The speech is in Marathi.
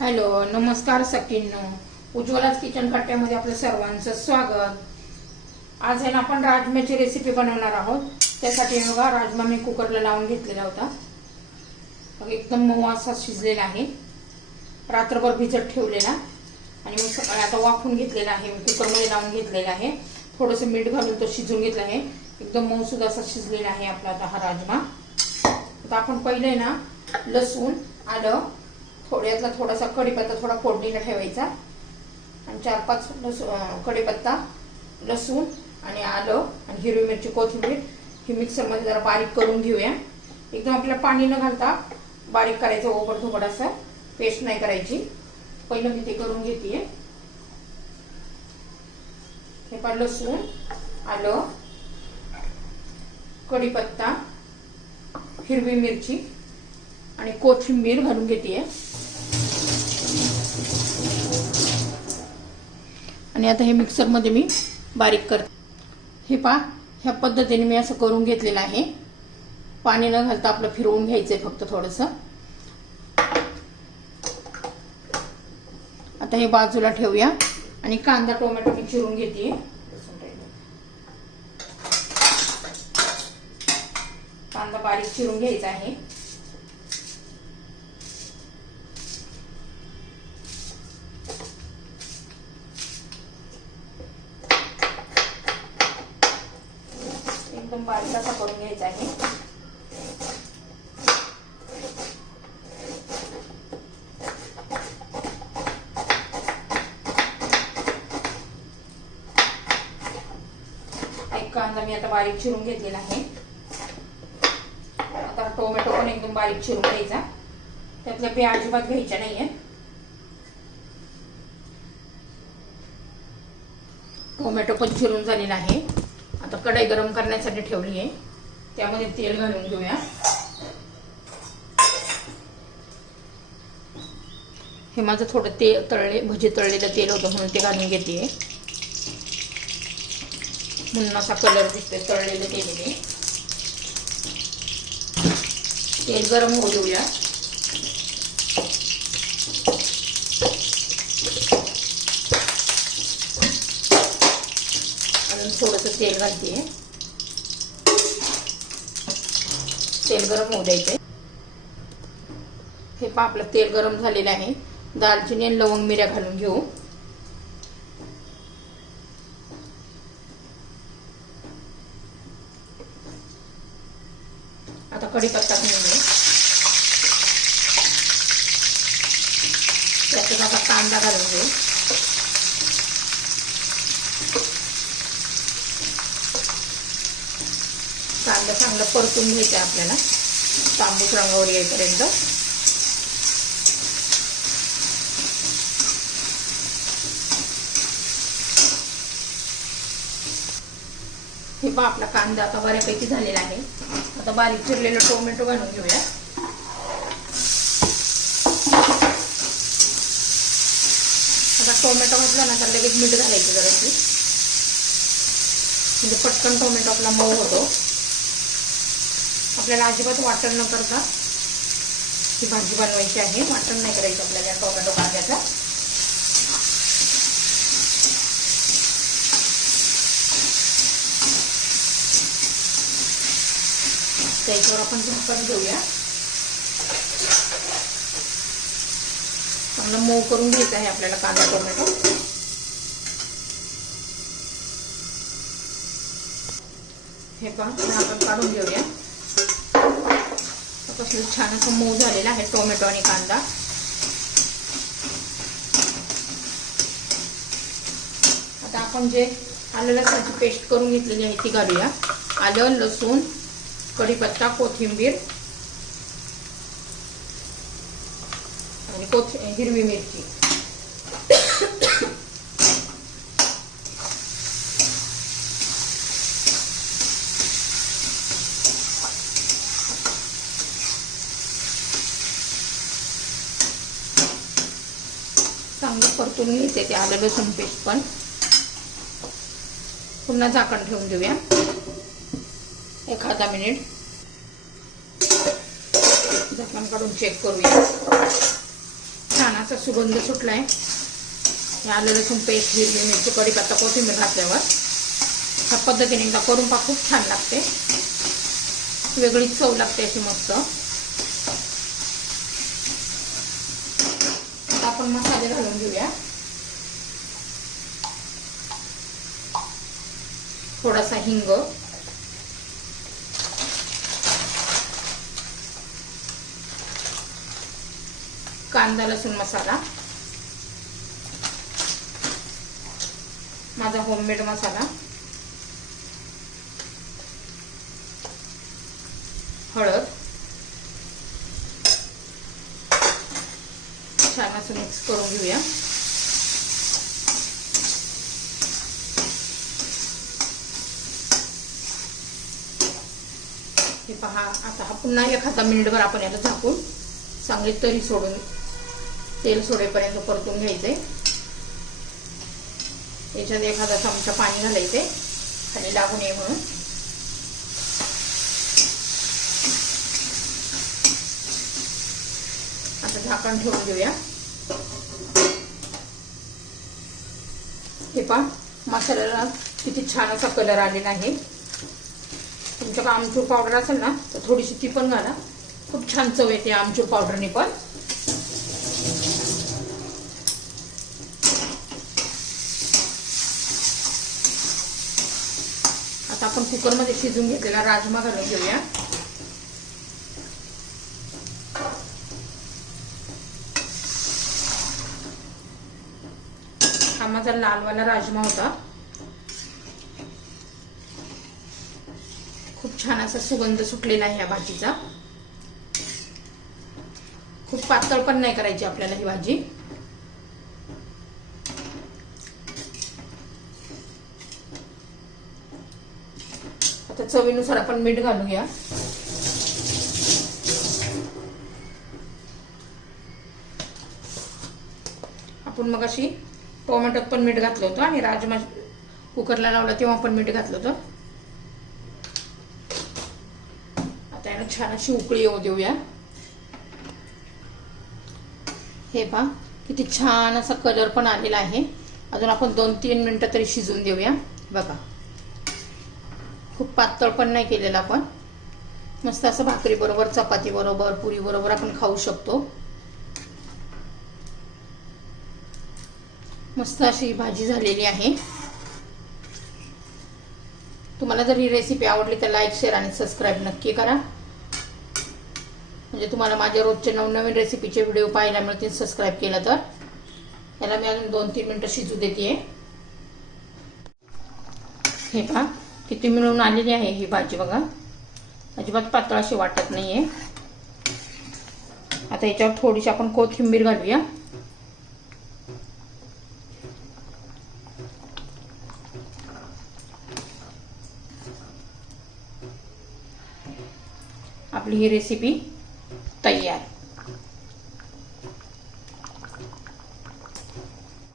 हॅलो नमस्कार सखींनो. उज्ज्वलाच किचन कट्ट्यामध्ये आपलं सर्वांचं स्वागत. आज आहे ना आपण राजम्याची रेसिपी बनवणार आहोत. त्यासाठी बघा राजमा मी कुकरला लावून घेतलेला होता. एकदम मऊ असा शिजलेला आहे. रात्रभर भिजत ठेवलेला. आणि मग सकाळी आता वाफून घेतलेला आहे. कुकरमध्ये लावून घेतलेला आहे. थोडंसं मीठ घालून तो शिजून घेतला आहे. एकदम मऊसुद्धा असा शिजलेला आहे आपला आता हा राजमा. आता आपण पहिले ना लसूण आलं थोड्यातला थोडासा कढीपत्ता थोडा फोडणीला ठेवायचा. आणि चार पाच लसू कढीपत्ता लसूण आणि आलं आणि हिरवी मिरची कोथिंबीर ही मिक्सरमध्ये जरा बारीक करून घेऊया. एकदम आपल्याला पाणी न घालता बारीक करायचं ओबड धोबड असं. पेस्ट नाही करायची. पहिलं मी ते करून घेते हे पण लसूण आलं कढीपत्ता हिरवी मिरची. आणि कोथिंबीर घालून घेते आणि आता हे मिक्सरमध्ये मी बारीक करते. हे पा ह्या पद्धतीने मी असं करून घेतलेलं आहे. पाणी न घालता आपलं फिरवून घ्यायचंय फक्त थोडंसं. आता हे बाजूला ठेवूया. आणि कांदा टोमॅटो मी चिरून घेते कांदा बारीक चिरून घ्यायचा आहे. एकदम बारीक असा करून घ्यायचा आहे. एक कांदा मी आता बारीक चिरून घेतलेला आहे. आता टोमॅटो पण एकदम बारीक चिरून घ्यायचा. त्यातल्या बिया अजिबात घ्यायच्या नाहीये. टोमॅटो पण चिरून झालेला आहे. कढई गरम करण्यासाठी ठेवली आहे. त्यामध्ये तेल घालून घेऊया. हे माझं थोडं तेल तळले भजी तळलेलं तेल होतं म्हणून ते घालून घेते म्हणून असा कलर दिसतोय तळलेलं तेल तेल गरम होऊ देऊया अजून थोडंसं तेल घालते. तेल गरम होऊ द्यायचंय. हे पा आपलं तेल गरम झालेलं आहे. दालचिनी आणि लवंग मिऱ्या घालून घेऊ. आता कढीपत्ता घेऊन घेऊ त्याच्यात आता कांदा घालून घेऊ. कांदा चांगला परतून घ्यायचा आपल्याला. तांबूस रंगावर येईपर्यंत. हे पहा आपला कांदा आता बऱ्यापैकी झालेला आहे. आता बारीक चिरलेलं टोमॅटो घालून घेऊया. आता टोमॅटो घातला ना तर लगेच मीठ घालायचं जराशी. म्हणजे पटकन टोमॅटो आपला मऊ होतो. आपल्याला अजिबात वाटण न करता ही भाजी बनवायची आहे. वाटण नाही करायचं आपल्याला टोमॅटो कांद्याचा. त्याच्यावर आपण झाकण घेऊया. चांगलं मऊ करून घ्यायचं आहे आपल्याला कांदा टोमॅटो. हे पण आपण काढून घेऊया. छान असं मऊ झालेलं आहे टोमॅटो आणि कांदा. आता आपण जे आलं लसणाची पेस्ट करून घेतलेली आहे ती घालूया. आलं लसूण कढीपत्ता कोथिंबीर आणि कोथ हिरवी मिरची चांगलं परतून ते आलं लसूण पेस्ट पण. पुन्हा झाकण ठेवून देऊया. एखादा मिनिट. झाकण काढून चेक करूया. छान असा सुगंध सुटलाय. हे आलं लसूण पेस्ट हिरवी मिरची कढीपत्ता कोथिंबीर घातल्यावर. ह्या पद्धतीने एकदा करून पहा खूप छान लागते. वेगळीच चव लागते अशी मस्त आता आपण मसाले घालून घेऊया थोडासा हिंग. कांदा लसूण मसाला. माझा होममेड मसाला. हळद. छान असं मिक्स करून घेऊया. हे पहा आता हा पुन्हा एखादा मिनिटभर आपण याला झाकून चांगले तरी सोडून तेल सोडेपर्यंत परतून घ्यायचे. याच्यात एखादा चमचा पाणी घालायचे खाली लागू नये म्हणून. आता झाकण ठेवून घेऊया. हे पहा मसाल्याला किती छान असा कलर आलेला आहे. तुमच्याकडे आमचूर पावडर असेल ना तर थोडीशी ती पण घाला. खूप छान चव येते आमचूर पावडरने पण. आता आपण कुकरमध्ये शिजून घेतलेला राजमा घालून घेऊया. हा माझा लालवाला राजमा होता. छान असा सुगंध सुटलेला आहे या भाजीचा. खूप पातळ पण नाही करायची आपल्याला ही भाजी. आता चवीनुसार आपण मीठ घालूया. आपण मग अशी टोमॅटोत पण मीठ घातलं होतं आणि राजमा कुकरला लावला तेव्हा पण मीठ घातलं होतं आता याला छान अशी उकळी येऊ देऊया. हे पहा किती छान असा कलर पण आलेला आहे. अजून आपण दोन तीन मिनटं तरी शिजून देऊया. बघा. खूप पातळ पण नाही केलेलं आपण. मस्त असं भाकरी बरोबर चपाती बरोबर पुरी बरोबर आपण खाऊ शकतो. मस्त अशी भाजी झालेली आहे. तुम्हाला जर ही रेसिपी आवडली तर लाईक शेअर आणि सबस्क्राईब नक्की करा. म्हणजे तुम्हाला माझ्या रोजचे नवनवीन रेसिपीचे व्हिडिओ पाहायला मिळतील सबस्क्राईब केलं तर. याला मी अजून दोन तीन मिनटं शिजू देते हे पहा किती मिळून आलेली आहे ही भाजी बघा. अजिबात पातळ अशी वाटत नाहीये. आता याच्यावर थोडीशी आपण कोथिंबीर घालूया. आपली ही रेसिपी